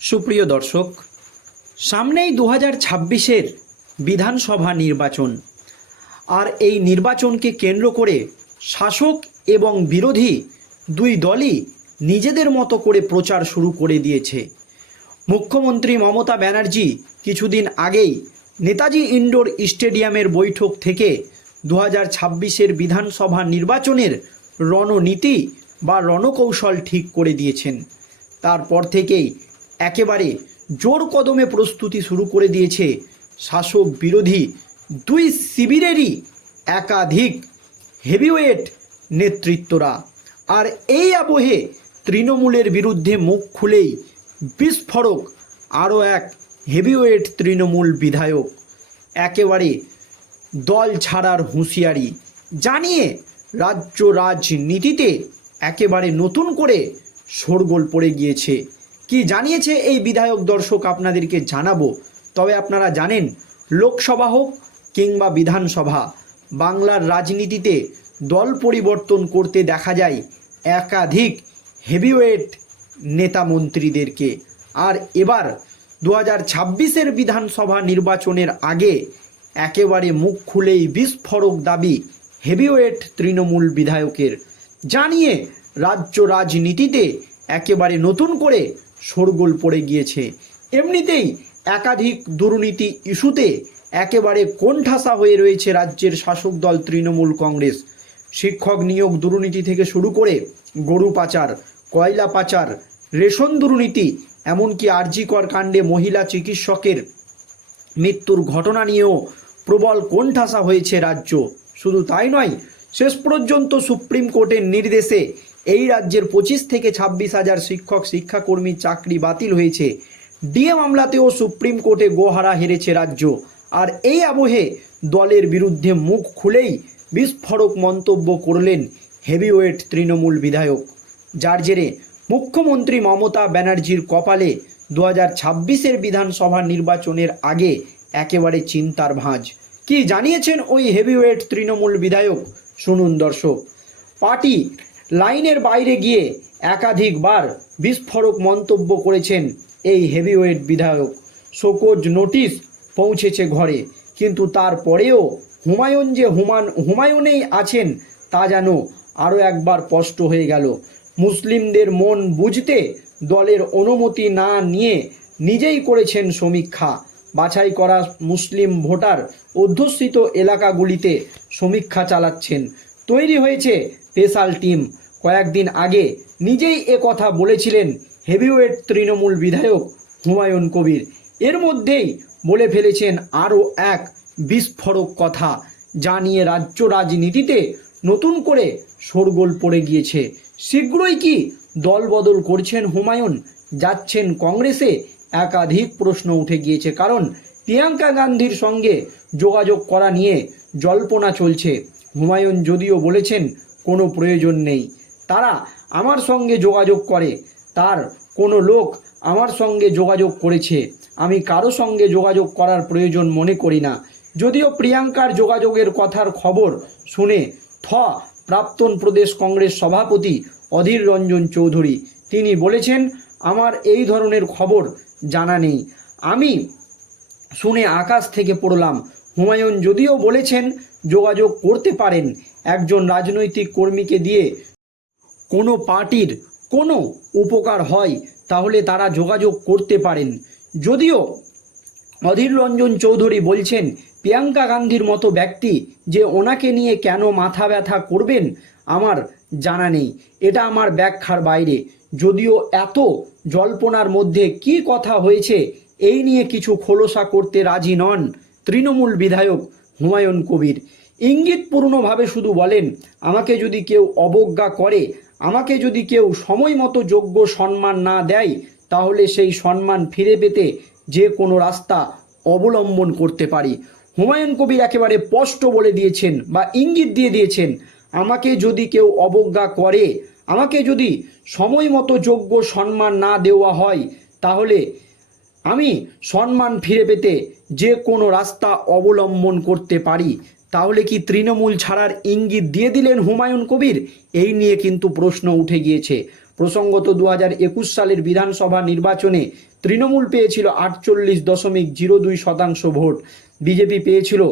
সুপ্রিয় দর্শক, সামনেই দু হাজার ছাব্বিশের বিধানসভা নির্বাচন। আর এই নির্বাচনকে কেন্দ্র করে শাসক এবং বিরোধী দুই দলই নিজেদের মতো করে প্রচার শুরু করে দিয়েছে। মুখ্যমন্ত্রী মমতা ব্যানার্জি কিছুদিন আগেই নেতাজি ইনডোর স্টেডিয়ামের বৈঠক থেকে দু হাজার ছাব্বিশের বিধানসভা নির্বাচনের রণনীতি বা রণকৌশল ঠিক করে দিয়েছেন। তারপর থেকেই একেবারে জোর কদমে প্রস্তুতি শুরু করে দিয়েছে শাসক বিরোধী দুই শিবিরেরই একাধিক হেভিওয়েট নেতৃত্বরা। আর এই আবহে তৃণমূলের বিরুদ্ধে মুখ খুলেই বিস্ফোরক আরও এক হেভিওয়েট তৃণমূল বিধায়ক। একেবারে দল ছাড়ার হুঁশিয়ারি জানিয়ে রাজ্য রাজনীতিতে একেবারে নতুন করে শোরগোল পড়ে গিয়েছে। কি জানিয়েছে এই বিধায়ক দর্শক আপনাদেরকে জানাব। তবে আপনারা জানেন, লোকসভা হোক কিংবা বিধানসভা, বাংলার রাজনীতিতে দল পরিবর্তন করতে দেখা যায় একাধিক হেভিওয়েট নেতা মন্ত্রীদেরকে। আর এবার দু হাজার ছাব্বিশের বিধানসভা নির্বাচনের আগে একেবারে মুখ খুলেই বিস্ফোরক দাবি হেভিওয়েট তৃণমূল বিধায়কের। জানিয়ে রাজ্য রাজনীতিতে একেবারে নতুন করে শোরগোল পড়ে গিয়েছে। এমনিতেই একাধিক দুর্নীতি ইস্যুতে একেবারে কোণঠাসা হয়ে রয়েছে রাজ্যের শাসক দল তৃণমূল কংগ্রেস। শিক্ষক নিয়োগ দুর্নীতি থেকে শুরু করে গরু পাচার, কয়লা পাচার, রেশন দুর্নীতি, এমনকি আরজিকর কাণ্ডে মহিলা চিকিৎসকের মৃত্যুর ঘটনা নিয়েও প্রবল কোণঠাসা হয়েছে রাজ্য। শুধু তাই নয়, শেষ পর্যন্ত সুপ্রিম কোর্টের নির্দেশে এই রাজ্যের পঁচিশ থেকে ছাব্বিশ হাজার শিক্ষক শিক্ষাকর্মীর চাকরি বাতিল হয়েছে। ডিএ মামলাতেও সুপ্রিম কোর্টে গোহারা হেরেছে রাজ্য। আর এই আবহে দলের বিরুদ্ধে মুখ খুলেই বিস্ফোরক মন্তব্য করলেন হেভিওয়েট তৃণমূল বিধায়ক। যার জেরে মুখ্যমন্ত্রী মমতা ব্যানার্জির কপালে দু হাজার ছাব্বিশের বিধানসভা নির্বাচনের আগে একেবারে চিন্তার ভাঁজ। কি জানিয়েছেন ওই হেভিওয়েট তৃণমূল বিধায়ক? শুনুন দর্শক। পার্টি লাইনের বাইরে গিয়ে একাধিকবার বিস্ফোরক মন্তব্য করেছেন এই হেভিওয়েট বিধায়ক। শোকজ নোটিশ পৌঁছেছে ঘরে, কিন্তু তারপরেও হুমায়ুন যে হুমান হুমায়ুনেই আছেন তা যেন আরও একবার স্পষ্ট হয়ে গেল। মুসলিমদের মন বুঝতে দলের অনুমতি না নিয়ে নিজেই করেছেন সমীক্ষা। বাছাই করা মুসলিম ভোটার অধ্যুষিত এলাকাগুলিতে সমীক্ষা চালাচ্ছেন। তৈরি হয়েছে স্পেশাল টিম। কয়েকদিন আগে নিজেই এ কথা বলেছিলেন হেভিওয়েট তৃণমূল বিধায়ক হুমায়ুন কবির। এর মধ্যেই বলে ফেলেছেন আরও এক বিস্ফোরক কথা যা নিয়ে রাজ্য রাজনীতিতে নতুন করে শোরগোল পড়ে গিয়েছে। শীঘ্রই কি দলবদল করছেন হুমায়ুন? যাচ্ছেন কংগ্রেসে? একাধিক প্রশ্ন উঠে গিয়েছে। কারণ প্রিয়াঙ্কা গান্ধীর সঙ্গে যোগাযোগ করা নিয়ে জল্পনা চলছে। হুমায়ুন যদিও বলেছেন, কোনো প্রয়োজন নেই। তারা আমার সঙ্গে যোগাযোগ করে। তার কোনো লোক আমার সঙ্গে যোগাযোগ করেছে। আমি কারও সঙ্গে যোগাযোগ করার প্রয়োজন মনে করি না। যদিও প্রিয়াঙ্কার যোগাযোগের কথার খবর শুনে থ প্রাক্তন প্রদেশ কংগ্রেস সভাপতি অধীর রঞ্জন চৌধুরী, তিনি বলেছেন, আমার এই ধরনের খবর জানা নেই। আমি শুনে আকাশ থেকে পড়লাম। হুমায়ুন যদিও বলেছেন, যোগাযোগ করতে পারেন। একজন রাজনৈতিক কর্মীকে দিয়ে কোনো পার্টির কোনো উপকার হয়, তাহলে তারা যোগাযোগ করতে পারেন। যদিও অধীর রঞ্জন চৌধুরী বলছেন, প্রিয়াঙ্কা গান্ধীর মতো ব্যক্তি যে ওনাকে নিয়ে কেন মাথা ব্যথা করবেন, আমার জানা নেই। এটা আমার ব্যাখ্যার বাইরে। যদিও এত জল্পনার মধ্যে কি কথা হয়েছে, এই নিয়ে কিছু খোলসা করতে রাজি নন তৃণমূল বিধায়ক হুমায়ুন কবির। ইঙ্গিতপূর্ণভাবে শুধু বলেন, আমাকে যদি কেউ অবজ্ঞা করে আমাকে যদি কেউ সময় মতো যোগ্য সম্মান না দেয়, তাহলে সেই সম্মান ফিরে পেতে যে কোনো রাস্তা অবলম্বন করতে পারি। হুমায়ুন কবির একেবারে স্পষ্ট বলে দিয়েছেন বা ইঙ্গিত দিয়ে দিয়েছেন, আমাকে যদি কেউ অবজ্ঞা করে, আমাকে যদি সময় মতো যোগ্য সম্মান না দেওয়া হয়, তাহলে আমি সম্মান ফিরে পেতে যে কোনো রাস্তা অবলম্বন করতে পারি। তাহলে কি তৃণমূল ছাড়ার ইঙ্গিত দিয়ে দিলেন হুমায়ুন কবির? এই নিয়ে কিন্তু প্রশ্ন উঠে গিয়েছে। প্রসঙ্গত দু একুশ সালের বিধানসভা নির্বাচনে তৃণমূল পেয়েছিল আটচল্লিশ দশমিক জিরো দুই শতাংশ ভোট। বিজেপি পেয়েছিল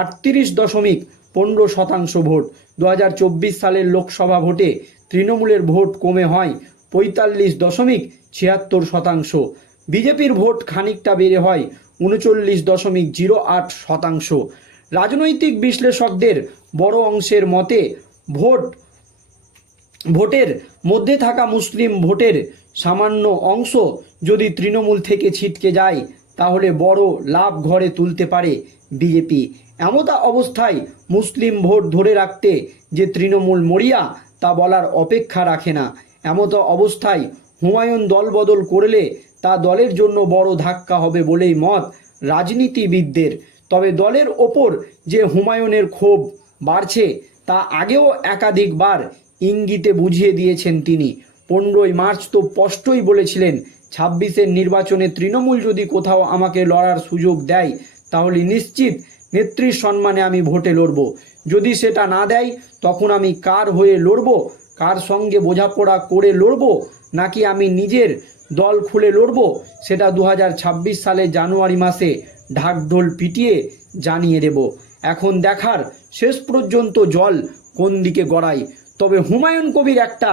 আটত্রিশ দশমিক পনেরো শতাংশ ভোট। দু হাজার চব্বিশ সালের লোকসভা ভোটে তৃণমূলের ভোট কমে হয় পঁয়তাল্লিশ দশমিক ছিয়াত্তর শতাংশ। বিজেপির ভোট খানিকটা বেড়ে হয় উনচল্লিশ দশমিক জিরো আট শতাংশ। রাজনৈতিক বিশ্লেষকদের বড় অংশের মতে ভোট, ভোটের মধ্যে থাকা মুসলিম ভোটের সামান্য অংশ যদি তৃণমূল থেকে ছিটকে যায়, তাহলে বড় লাভ ঘরে তুলতে পারে বিজেপি। এমতা অবস্থায় মুসলিম ভোট ধরে রাখতে যে তৃণমূল মরিয়া, তা বলার অপেক্ষা রাখে না। এমতো অবস্থায় হুমায়ুন দলবদল করলে তা দলের জন্য বড় ধাক্কা হবে বলেই মত রাজনীতিবিদদের। তবে দলের ওপর যে হুমায়ুনের ক্ষোভ বাড়ছে, তা আগেও একাধিকবার ইঙ্গিতে বুঝিয়ে দিয়েছেন তিনি। পনেরোই মার্চ তো স্পষ্টই বলেছিলেন ছাব্বিশের নির্বাচনে তৃণমূল যদি কোথাও আমাকে লড়ার সুযোগ দেয়, তাহলে নিশ্চিত নেত্রীর সম্মানে আমি ভোটে লড়ব। যদি সেটা না দেয়, তখন আমি কার হয়ে লড়ব, কার সঙ্গে বোঝাপড়া করে লড়ব, নাকি আমি নিজের দল খুলে লড়ব, সেটা দু সালে জানুয়ারি মাসে ঢাকঢোল পিটিয়ে জানিয়ে দেব, এখন দেখার শেষ পর্যন্ত জল কোন দিকে গড়ায়? তবে হুমায়ুন কবির একটা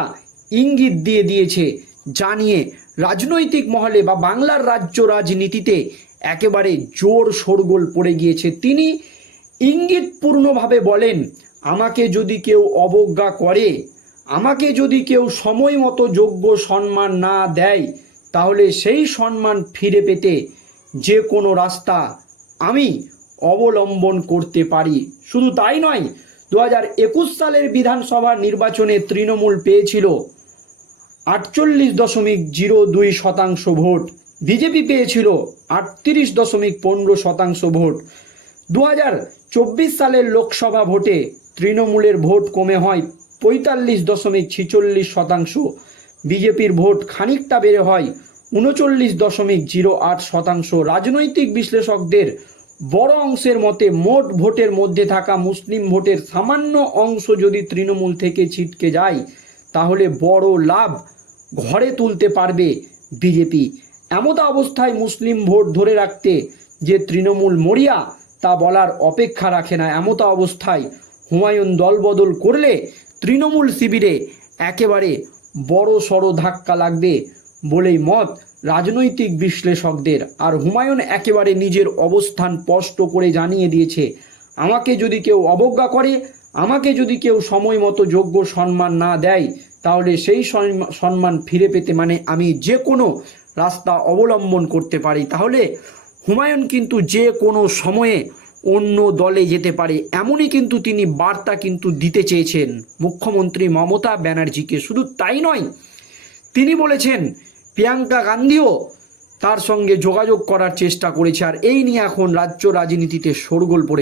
ইঙ্গিত দিয়ে দিয়েছে, জানিয়ে রাজনৈতিক মহলে বা বাংলার রাজ্য রাজনীতিতে একেবারে জোর শোরগোল পড়ে গিয়েছে। তিনি ইঙ্গিতপূর্ণভাবে বলেন, আমাকে যদি কেউ অবজ্ঞা করে, আমাকে যদি কেউ সময় মতো যোগ্য সম্মান না দেয়, তাহলে সেই সম্মান ফিরে পেতে যে কোনো রাস্তা আমি অবলম্বন করতে পারি। শুধু তাই নয় দু হাজার একুশ সালের বিধানসভা নির্বাচনে তৃণমূল পেয়েছিল আটচল্লিশ দশমিক জিরো দুই শতাংশ ভোট। বিজেপি পেয়েছিল আটত্রিশ দশমিক পনেরো শতাংশ ভোট। দু চব্বিশ সালের লোকসভা ভোটে তৃণমূলের ভোট কমে হয় পঁয়তাল্লিশ দশমিক ছিচল্লিশ শতাংশ। বিজেপির ভোট খানিকটা বেড়ে হয় উনচল্লিশ দশমিক জিরো আট শতাংশ রাজনৈতিক বিশ্লেষকদের বড় অংশের মতে মোট ভোটের মধ্যে থাকা মুসলিম ভোটের সামান্য অংশ যদি তৃণমূল থেকে ছিটকে যায়, তাহলে বড় লাভ ঘরে তুলতে পারবে বিজেপি। এমতা অবস্থায় মুসলিম ভোট ধরে রাখতে যে তৃণমূল মরিয়া, তা বলার অপেক্ষা রাখে না। এমতা অবস্থায় হুমায়ুন দলবদল করলে তৃণমূল শিবিরে একেবারে বড় সড়ো ধাক্কা লাগবে বলেই মত রাজনৈতিক বিশ্লেষকদের। আর হুমায়ুন একেবারে নিজের অবস্থান স্পষ্ট করে জানিয়ে দিয়েছে, আমাকে যদি কেউ অবজ্ঞা করে, আমাকে যদি কেউ সময় মতো যোগ্য সম্মান না দেয়, তাহলে সেই সম্মান ফিরে পেতে মানে আমি যে কোনো রাস্তা অবলম্বন করতে পারি। তাহলে হুমায়ুন কিন্তু যে কোনো সময়ে অন্য দলে যেতে পারে, এমনই কিন্তু তিনি বার্তা কিন্তু দিতে চেয়েছেন মুখ্যমন্ত্রী মমতা ব্যানার্জিকে। শুধু তাই নয়, তিনি বলেছেন প্রিয়াঙ্কা গান্ধীও তার সঙ্গে যোগাযোগ করার চেষ্টা করেছে, আর এই নিয়ে এখন রাজ্য রাজনীতিতে শোরগোল পড়ে